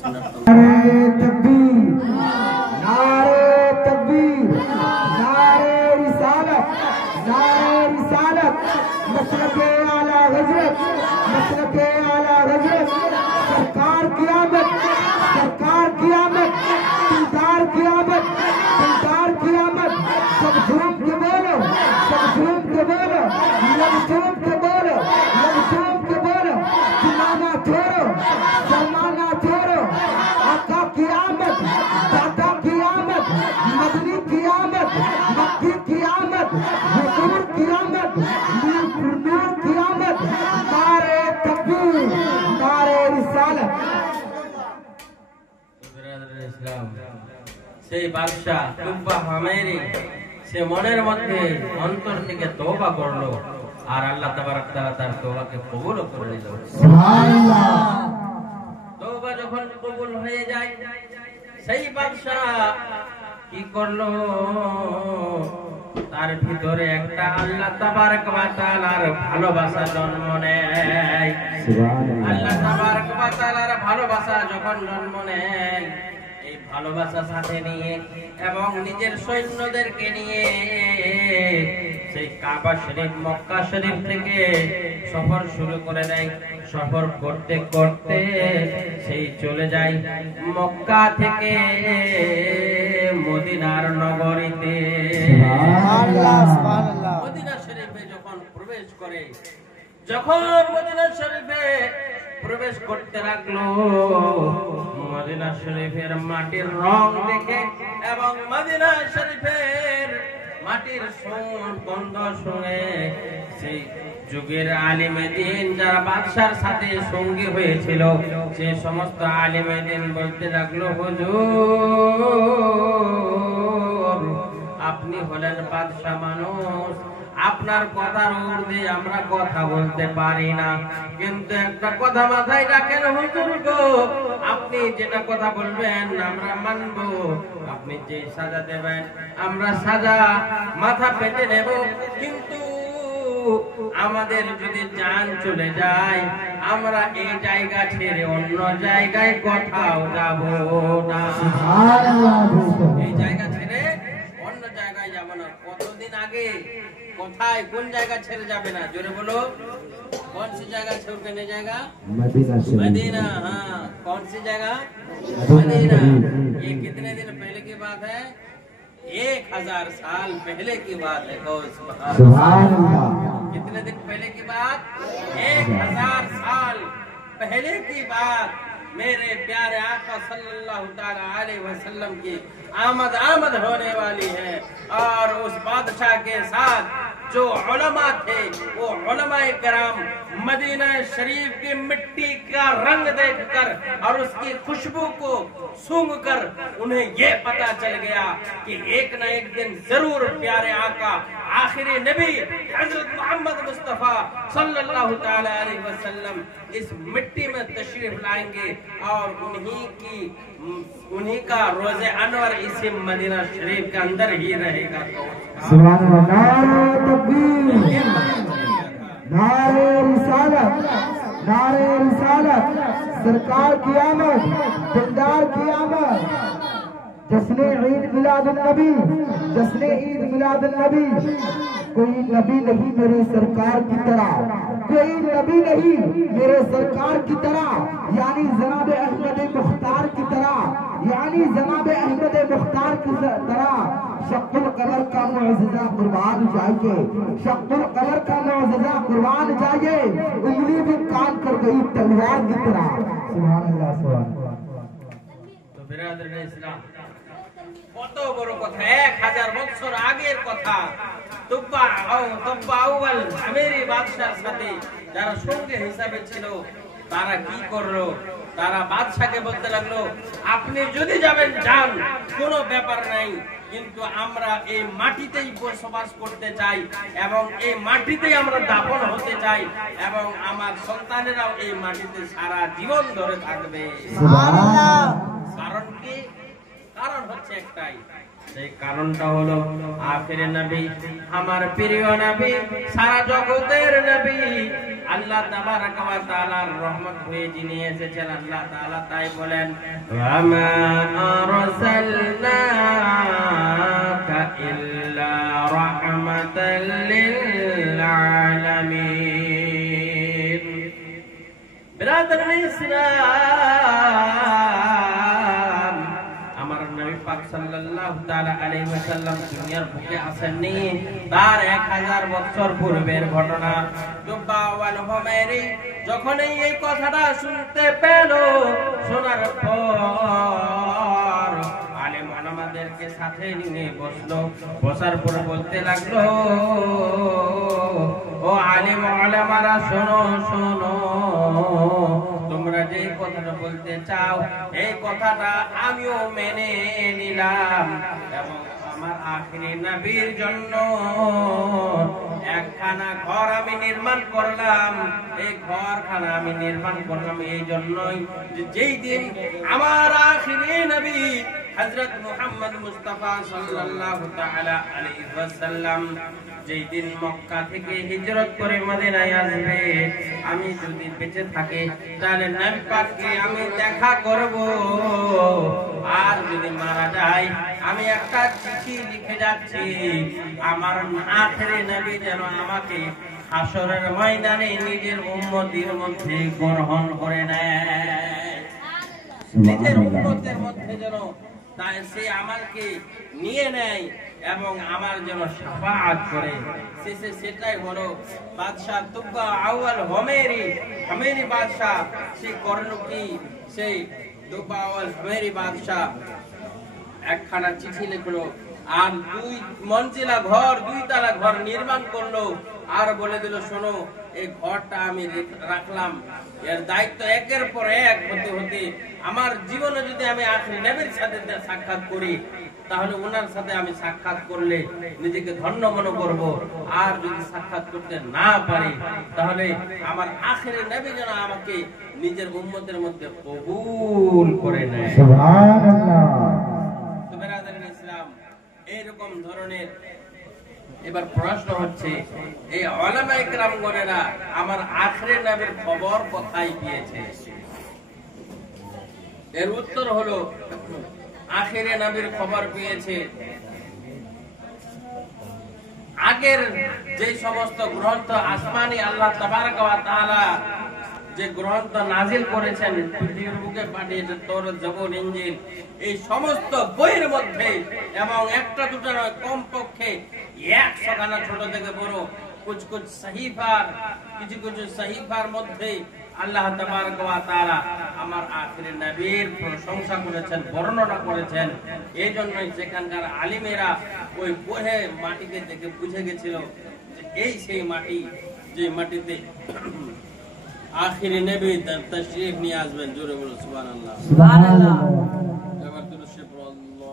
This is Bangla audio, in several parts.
नारे तकबीर, नारे तकबीर, नारे रिसालत, नारे रिसालत, मसलके आला हजरत, मसलके आला हजरत, सरकार क़यामत, सरकार क़यामत, दिलदार क़यामत, दिलदार क़यामत। सब झूम के बोलो, सब झूम के बोलो, लग झूम के बोलो, लग झूम के बोलो, जुमाना छोड़ो, शर्माना छोड़ो। आका क़यामत, दादा क़यामत, मदनी क़यामत, मक्की क़यामत, हुजूर क़यामत, नूर क़यामत। नारे तकबीर, नारे रिसालत। ইসলাম সেই বাদশা তুব্বা হামেরি সে মনের মধ্যে অন্তর থেকে তওবা করলো আর আল্লাহ তাবারক তাআলা তার তওবাকে কবুল করে নিল। সুবহানাল্লাহ। তওবা যখন কবুল হয়ে যায় সেই বাদশা কি করলো, তার ভিতরে একটা আল্লাহ তাবারক ওয়া তাআলার ভালোবাসা জন্ম নেয়। সুবহানাল্লাহ। আল্লাহ তাবারক ওয়া তাআলার ভালোবাসা যখন জন্ম নেয়, এই ভালোবাসা সাথে নিয়ে এবং নিজের সৈন্যদেরকে নিয়ে সেই কাবা শরীফ মক্কা শরীফ থেকে সফর শুরু করে দেয়। সফর করতে করতে সেই চলে যায় মক্কা থেকে মদিনার নগরীতে। সুবহানাল্লাহ, সুবহানাল্লাহ। মদিনা শরীফে যখন প্রবেশ করে, যখন মদিনা শরীফে প্রবেশ করতে লাগলো, মদিনা শরীফের মাটির রং দেখে এবং মদিনা শরীফের মাটির গন্ধ শুনে সেই যুগের আলিমে দ্বীন যারা বাদশার সাথে সঙ্গী হয়েছিল, সে সমস্ত আলিমে দ্বীন বলতে লাগলো, হুজুর আপনি হলেন বাদশা মানুষ, আপনার কথার ঊর্ধ্বে আমরা কথা বলতে পারি না, কিন্তু একটা কথা মাথায় রাখেন হুজুর গো, আপনি যেটা কথা বলবেন আমরা মানব, আপনি যে সাজা দেবেন আমরা সাজা মাথা পেতে নেব, কিন্তু আমাদের যদি জান চলে যায় আমরা এই জায়গা ছেড়ে অন্য জায়গায় কোথাও যাব না। এই জায়গা ছেড়ে অন্য জায়গায় যাব না। কতদিন আগে কোথায় কোন জায়গা ছেড়ে যাবে না, জোরে বলো, कौन सी जगह छोड़ के नहीं जाएगा? मदीना। हाँ, कौन सी जगह? मदीना। ये कितने दिन पहले की बात है? 1000 साल पहले की बात है। सुभान अल्लाह। कितने दिन पहले की बात? 1000 साल पहले की बात। मेरे प्यारे आका सल्लल्लाहु ताला अलैहि वसल्लम की आमद होने वाली है, और उस बादशाह के साथ जो उलमा थे वो उलमाए किराम मदीना शरीफ की मिट्टी का रंग देखकर और उसकी खुशबू को सूंघकर उन्हें ये पता चल गया कि एक न एक दिन जरूर प्यारे आका आखिरी नबी हजरत मोहम्मद मुस्तफा सल्लल्लाहु ताला अलैहि वसल्लम इस मिट्टी में तशरीफ लाएंगे और उन्हीं का रोज़े अनवर इसी मदीना शरीफ के अंदर ही रहेगा। सुभान अल्लाह। नारे तकबीर, नारे रिसालत, नारे रिसालत। सरकार की आमद, दिलदार की आमद। जश्न ईद मिलादुन नबी, जश्न ईद मिलादुन नबी। कोई नबी नहीं मेरे सरकार की तरह, कोई नबी नहीं मेरे सरकार की तरह, यानी जनाब अहमद मुख्तार की तरह, यानी जनाब अहमद मुख्तार की तरह। शक्कुल कमर का मुअज्जज़ा कुर्बान जाइए, शक्कुल कमर का मुअज्जज़ा कुर्बान जाइए, उंगली भी काट कर गई तलवार की तरह। सुभान अल्लाह, सुभान अल्लाह। तो बिरादर इस्लाम কত বড় কথা, 1000 বছর আগের কথা। তুব্বা আউয়াল আমেরি বাদশার সাথে যারা সঙ্গে হিসাবে ছিল তারা কি করলো, তারা বাদশাকে বলতে লাগলো, আপনি যদি যাবেন যান, কোনো ব্যাপার নাই, কিন্তু আমরা এই মাটিতেই বসবাস করতে চাই এবং এই মাটিতেই আমরা দাফন হতে চাই এবং আমার সন্তানেরাও এই মাটিতে সারা জীবন ধরে থাকবে। সুবহানাল্লাহ। কারণ কি? কারণ হচ্ছে একটাই, সেই কারণটা হলো আখিরে নবী, আমার প্রিয় নবী, সারা জগতের নবী, আল্লাহ তাবারাকা ওয়া তাআলার রহমত হয়ে যিনি এসেছেন, আল্লাহ তাআলা তাই বলেন, ওয়া মা আরসালনাকা ইল্লা রাহমাতাল লিল আলামিন। বিরাদরান ইসলাম, আমার নবী পাক সাল্লাল্লাহু তাআলা আলাইহি ওয়াসাল্লাম দুনিয়ার বুকে আসেননি, তার 1000 বছর পূর্বের ঘটনা। দুবাওয়াল হুমায়রি যখন এই কথাটা শুনতে পেল, শোনার পর আলেম ওলামাদেরকে সাথে নিয়ে বসলো, বসার পর বলতে লাগলো, ও আলেম ওলামারা শোনো শোনো, তোমরা যে কথাটা বলতে চাও এই কথাটা আমিও মেনে নিলাম, এবং আমার আখিরি নবীর জন্য একখানা ঘর আমি নির্মাণ করলাম। এই ঘরখানা আমি নির্মাণ করলাম এই জন্যই যে যেই দিন আমার আখিরি নবী হযরত মুহাম্মদ মুস্তাফা সাল্লাল্লাহু তাআলা আলাইহি ওয়াসাল্লাম যেই দিন মক্কা থেকে হিজরত করে মদিনায় আসবে, আমি যদি বেঁচে থাকি তাহলে নবী পাককে আমি দেখা করব, আর যদি মারা যাই আমি একটা চিঠি লিখে যাচ্ছি, আমার আখিরি নবী যেন আমাকে হাসরের ময়দানে নিজের উম্মতের মধ্যে গ্রহণ করে নেয়, নিজের উম্মতের মধ্যে যেন তাই সে আমাকে নিয়ে নেয় এবং আমার যেন শাফাআত করে। সেটাই হলো বাদশাহ তুব্বা আউয়াল হুমায়রি বাদশাহ। সে করলো কি, সেই তুব্বা আউয়াল হুমায়রি বাদশাহ একখানা চিঠি লিখলো, আর 2 মঞ্জিলা ঘর, 2 তলা ঘর নির্মাণ করলো, আর বলে দিল, শোনো এই ঘরটা আমি রাখলাম, এর দায়িত্ব একের পর এক হতে হতে আমার জীবনে যদি আমি আখিরি নবীর সাথে সাক্ষাৎ করি, তাহলে ওনার সাথে আমি সাক্ষাৎ করলে নিজেকে ধন্য মনে করব, আর যদি সাক্ষাৎ করতে না পারি তাহলে আমার আখিরি নবী যেন আমাকে নিজের উম্মতের মধ্যে কবুল করে নেয়। সুবহানাল্লাহ। তো বিরাদরান ইসলাম, এইরকম ধরনের এবার প্রশ্ন হচ্ছে, এই উলামায়ে কেরামগণেরা আমার আখিরি নবীর খবর কোথায় পেয়েছে? এর উত্তর হলো, আখিরি নবীর খবর পেয়েছে আগের যে সমস্ত গ্রন্থ আসমানি আল্লাহ তাবারাকা ওয়া তাআলা যে গ্রন্থ নাজিল করেছেন, পৃথিবীর বুকে পাঠিয়েছেন, তৌরাত, জবুর, ইনজিল, এই সমস্ত বইয়ের মধ্যে, এবং একটা দুটো নয়, কমপক্ষে 100 খানা ছোট থেকে বড় কুছ সহিফার, কিছু সহিফার মধ্যে আল্লাহ তাবারাকা ওয়া তাআলা আমার আখিরি নবীর প্রশংসা করেছেন, বর্ণনা করেছেন। এই জন্যই সেখানকার আলিমেরা ওই বহে মাটিকে দেখে বুঝে গেছিল যে এই সেই মাটি, যে মাটিতে আখিরি নবী তার তাশরীফ নিয়ে আসবেন। জোরে বলো সুবহানাল্লাহ। সুবহানাল্লাহ। এবার দুরূদ শরীফ আল্লাহ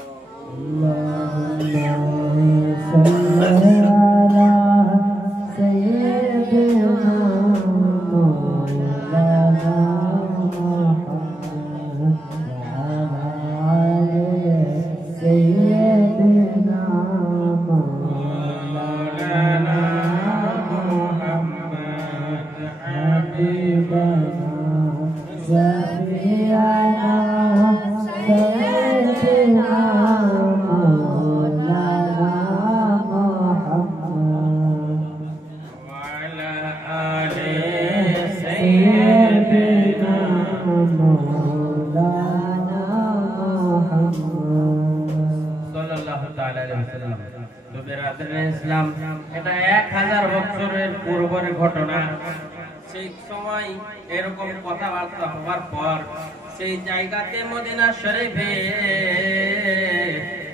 ইসলাম। এটা 1000 বছরের পূর্বের ঘটনা। সেই সময় এরকম কথাবার্তা হওয়ার পর সেই জায়গাতে মদিনা শরীফে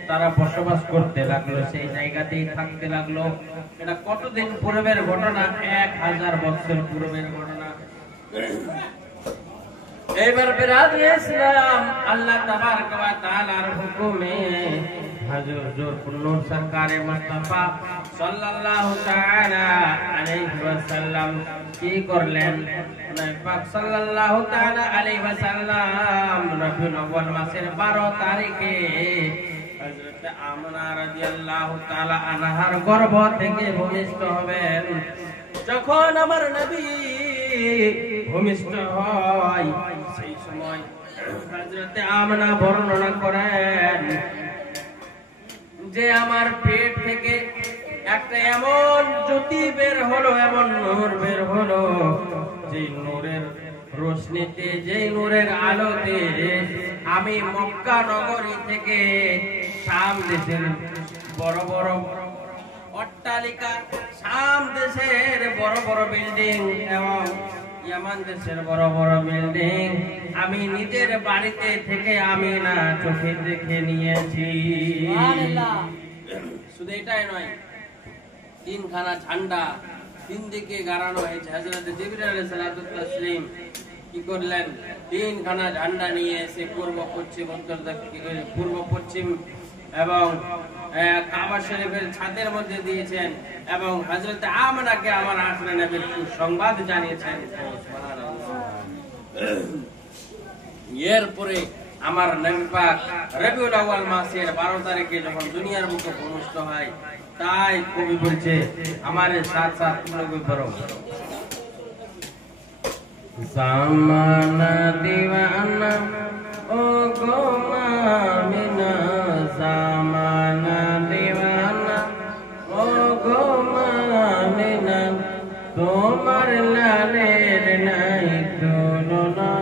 তারা বসবাস করতে লাগলো, সেই জায়গাতেই থাকতে লাগলো। এটা কতদিন পূর্বের ঘটনা? 1000 বছর পূর্বের ঘটনা। এবার বিরাদরে ইসলাম, আল্লাহ তাবারক ওয়া তাআলার হুকুমে হযরত নূর সরকারে মুস্তাফা সাল্লাল্লাহু তাআলা আলাইহি ওয়াসাল্লাম কি করলেন? নবী পাক সাল্লাল্লাহু তাআলা আলাইহি ওয়াসাল্লাম রবিউল আউয়াল মাসের 12 তারিখে হযরত আমিনা রাদিয়াল্লাহু তাআলা আনহার গর্ভ থেকে ভূমিষ্ঠ হবেন। যখন আমার নবী ভূমিষ্ঠ হয় সেই সময় হযরত আমিনা বর্ণনা করেন যে আমার পেট থেকে একটা এমন জ্যোতি বের হলো, এমন নূর বের হলো, যে নূরের রোশনীতে, যে নূরের আলোতে আমি মক্কা নগরী থেকে শাম দেশের বড় বড় অট্টালিকা, শাম দেশের বড় বড় বিল্ডিং এবং ইয়ামান দেশের বড় বড় বিল্ডিং আমি নিজের বাড়িতে থেকে আমি না চোখে দেখে নিয়েছি। শুধু এটাই নয়, তিনখানা ঝান্ডা তিন দিকে গাড়ানো হয়েছে। হযরত জিবরাইল আলাইহিস সালাতু ওয়াস সালাম কি করলেন? তিনখানা ঝান্ডা নিয়ে এসে পূর্ব পশ্চিম উত্তর দক্ষিণ, পূর্ব পশ্চিম এবং কাবা শরীফের ছাদের মধ্যে দিয়েছেন এবং হযরত আমিনাকে আমার আসলে নবীর সংবাদ জানিয়েছেন। এরপরে আমার নবী পাক রবিউল আউয়াল মাসের 12 তারিখে যখন দুনিয়ার বুকে ভূমিষ্ঠ হয়, তাই কবি বলছে আমার সাথ সাথ নবী পড়ো। জামানা দিওয়ানা ও গো আমিনা, জামানা দিওয়ানা ও গো আমিনা, তোমার লালের নাই তুলনা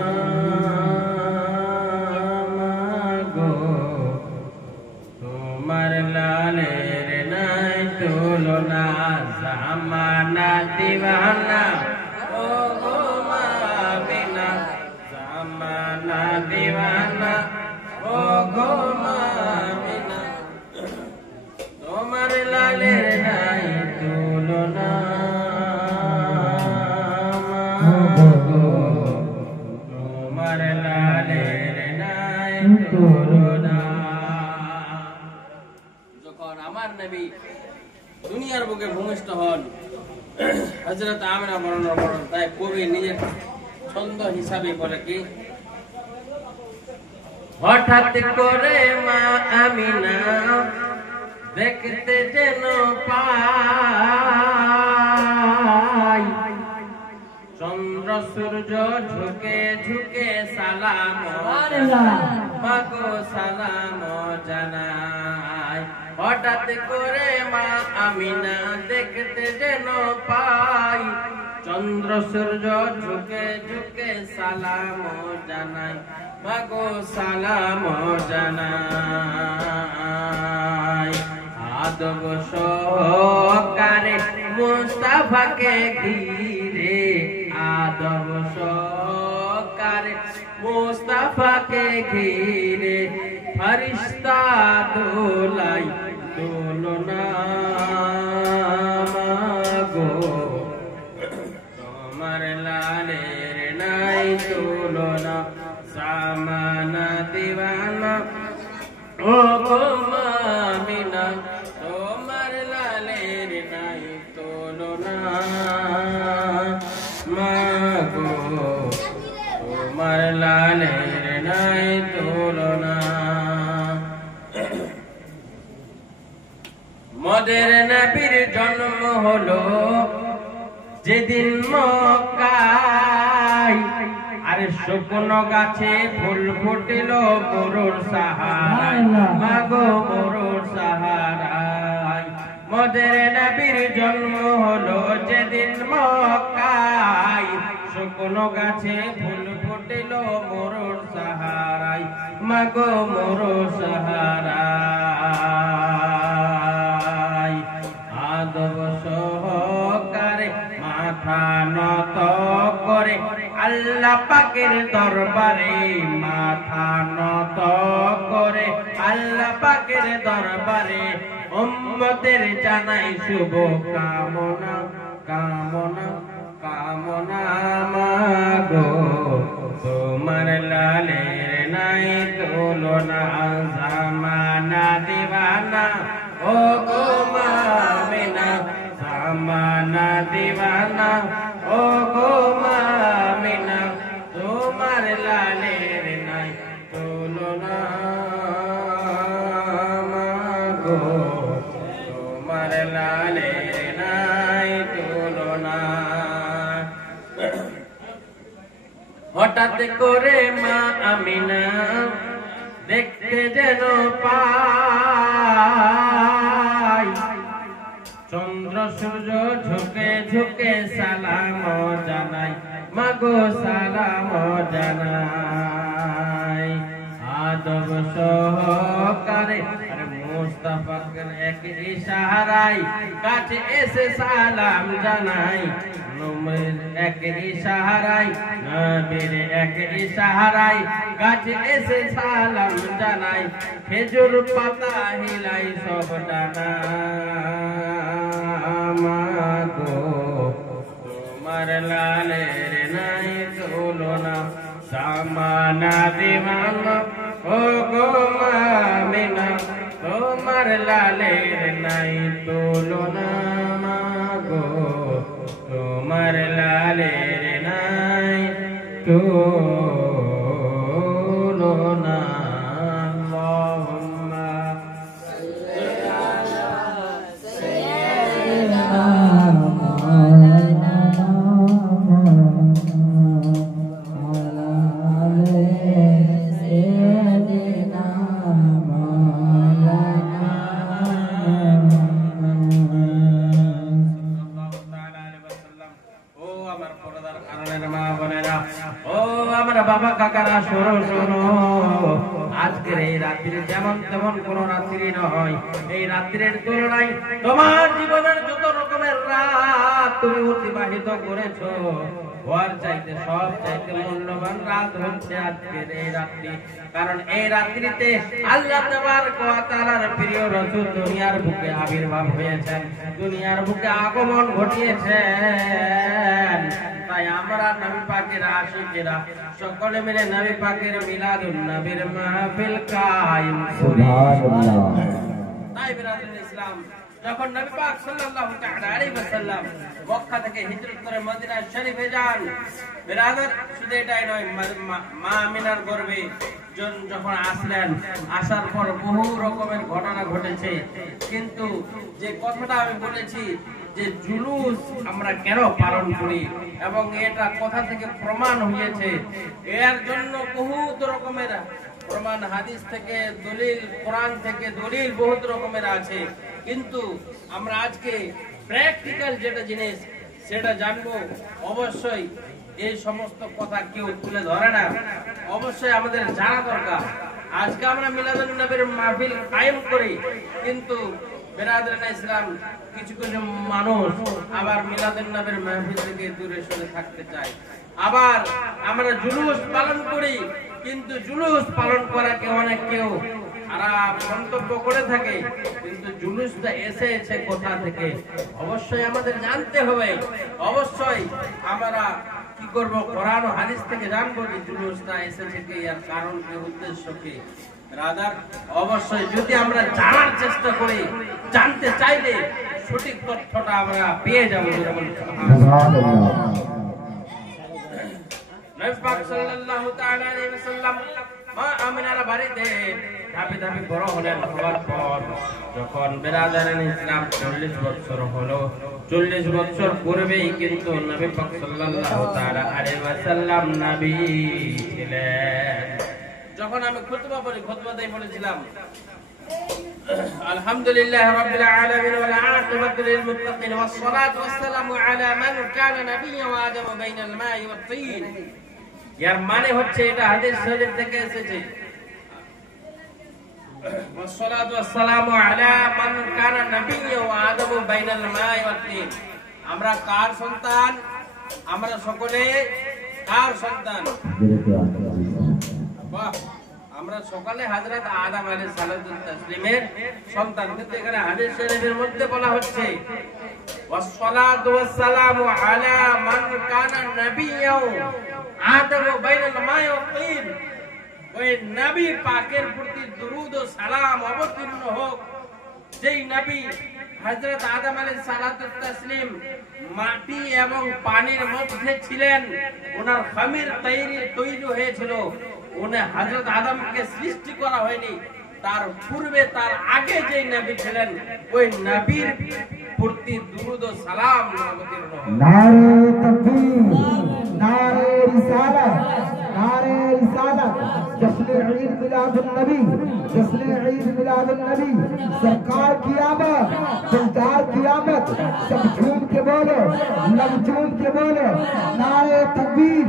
গো, তোমার লালের নাই তুলনা। জামানা দিওয়ানা ও গো আমিনা, জামানা দিওয়ানা ও গো আমিনা, তোমার লালের নাই তুলনা গো, তোমার লালের নাই তুলনা। যখন আমার নবী দুনিয়ার বুকে ভূমিষ্ঠ হন, হযরত আমিনা বর্ণনা করেন, তাই কবি নিজের ছন্দ হিসাবে বলে কি, হঠাৎ করে মা আমিনা দেখতে যেন পাই, চন্দ্র সূর্য ঝুঁকে ঝুঁকে সালাম মাগো সালাম জানাই। হঠাৎ করে মা আমিনা দেখতে যেন পাই, চন্দ্র সূর্য ঝুঁকে ঝুঁকে সালাম জানাই, মাগো সালাম জানাই। আদব সহকারে মুস্তাফাকে ঘিরে, আদব সহকারে মুস্তাফাকে ঘিরে, ফরিস্তা দোলাই দোলনা গো, তোমার লালের নাই তুলনা। জামানা দিওয়ানা ও গো আমিনা, তোমার লালের নাই তুলনা মাগো, তোমার লালের নাই তুলনা। মদের নবীর জন্ম হলো যেদিন মক্কায়, আরে শুকনো গাছে ফুল ফুটিল মরুর সাহারায়, মাগো মরুর সাহারায়। মদের নবীর জন্ম হলো যেদিন মক্কায়, শুকনো গাছে ফুল ফুটিল মরুর সাহারায়, মাগো মরুর সাহারায়। আদব সহকারে মাথা নত করে আল্লাহ পাকের দরবারে, মাথা নত করে আল্লাহ পাকের দরবারে, উম্মতের জানাই শুভ কামনা কামনা কামনা মাগো, তোমার লালের নাই তুলনা। জামানা দিওয়ানা ও গো আমিনা, জামানা দিওয়ানা ও গো আমিনা, তোমার লালের নাই তুলনা হঠাৎ করে মা আমিনা দেখতে যেন পাই চন্দ্র সূর্য ঝুঁকে ঝুঁকে সালাম জানাই মাগো সালাম জানাই আদব সহকারে মুস্তাফার এক ইশারায় কাছে এসে সালাম জানাই নূরের এক ইশারায় নবীর এক ইশারায় কাছে এসে সালাম জানাই খেজুর পাতা হিলাই সব ডানা মাগো তোমার লালের নাই তুলনা সামানা দিওয়ানা ও গো মামিনা তোমার লালের নাই তুলনা মাগো তোমার লালের নাই তুলনা বাবা কাকারা শোনো শোনো আজকের এই রাত্রি যেমন তেমন কোন রাত্রি নয় এই রাত্রির তুলনায় তোমার জীবনের যত রকমের রাত তুমি অতিবাহিত করেছো ওর চাইতে সব চাইতে মূল্যবান রাত হচ্ছে আজকের এই রাত্রি কারণ এই রাত্রিতে আল্লাহ তাবারক ওয়া তাআলার প্রিয় রাসূল দুনিয়ার বুকে আবির্ভাব হয়েছেন দুনিয়ার বুকে আগমন ঘটিয়েছেন তাই আমরা নবী পাকের আশিকেরা সকলে মিলে নবী পাকের মিলাদুন নবীর মাহফিল কায়েম করি সুবহানাল্লাহ তাই বিরাদুল ইসলাম যখন নবী পাক সাল্লাল্লাহু তাআলা আলাইহি ওয়াসাল্লাম মক্কা থেকে হিজরত করে মদিনা শরীফে যান বিরাদর শুধু এটাই নয় মা আমিনার গর্ভে যখন আসলেন আসার পর বহু রকমের ঘটনা ঘটেছে কিন্তু যে কথাটা আমি বলেছি যে জুলুস আমরা কেন পালন করি এবং এটা কোথা থেকে প্রমাণ হয়েছে এর জন্য বহুত রকমের প্রমাণ হাদিস থেকে দলিল কোরআন থেকে দলিল বহুত রকমের আছে কিন্তু আমরা আজকে প্র্যাকটিক্যাল যেটা জিনিস সেটা জানবো অবশ্যই এই সমস্ত কথা কেউ তুলে ধরে না অবশ্যই আমাদের জানা দরকার আজকে আমরা মিলাদুন নবীর মাহফিল কায়েম করি কিন্তু বিরাদরান ইসলাম কিছু কিছু মানুষ আবার মিলাদুন নবীর মাহফিল থেকে দূরে সরে থাকতে চায় আবার আমরা জুলুস পালন করি কিন্তু জুলুস পালন করাকে অনেক কেউ খারাপ মন্তব্য করে থাকে কিন্তু জুলুসটা এসেছে কোথা থেকে অবশ্যই আমাদের জানতে হবে অবশ্যই আমরা কি করব কোরআন ও হাদিস থেকে জানবো যে জুলুসটা এসেছে কি এর কারণ কি উদ্দেশ্য কি রাদার অবশ্যই যদি আমরা জানার চেষ্টা করি জানতে চাইলে সঠিক তথ্যটা আমরা পেয়ে যাব সুবহানাল্লাহ নবী পাক সাল্লাল্লাহু তাআলা আলাইহি ওয়াসাল্লাম মা আমিনার বাড়িতে ধাপে ধাপে বড় হলেন হওয়ার পর যখন বিরাদরান ইসলাম 40 বছর হলো 40 বছর পূর্বেই কিন্তু নবী পাক সাল্লাল্লাহু তাআলা আলাইহি ওয়াসাল্লাম নবী ছিলেন যখন আমি খুতবা পড়ি খুতবাতেই বলেছিলাম আলহামদুলিল্লাহ রাব্বিল আলামিন ওয়াল আকিবাতু লিল মুত্তাকিন ওয়াস সালাতু ওয়াস সালামু আলা মান কানা নাবিয়্যান ওয়া আদামু বাইনাল মা'i ওয়াত তিন এর মানে হচ্ছে এটা হাদিস শরীফ থেকে এসেছে ওয়াস সালাতু ওয়াস সালামু আলা মান কানা নাবিয়্যান ওয়া আদামু বাইনাল মা'i ওয়াত তিন আমরা কার সন্তান আমরা সকলে কার সন্তান বাহ আমরা সকালে হযরত আদম আলাইহিস সালাতু তাসলিমের সন্তান কিন্তু এখানে হাদিস শরীফের মধ্যে বলা হচ্ছে ওয়াস সালাতু ওয়াস সালামু আলা মান কানা নাবিয়্যান আদম বাইনাল মা'i ওয়াত তিন ওই নবী পাকের প্রতি দরুদ ও সালাম অবতীর্ণ হোক যেই নবী হযরত আদম আলাইহিস সালাতু তাসলিম মাটি এবং পানির মধ্যে ছিলেন ওনার খামির তৈরি হয়েছিল উনি হযরত আদমকে সৃষ্টি করা হয়নি তার পূর্বে তার আগে যে নবী ছিলেন ওই নবীর প্রতি দুরূদ ও সালাম অবতীর্ণ হোক নারে তাকবীর নারে রিসালাত जश्न ईद मिलादुन नबी, जश्न ईद मिलादुन नबी, सरकार की आमद, दिलदार की आमद, सब झूम के बोलो, लब झूम के बोलो, नारे तकबीर,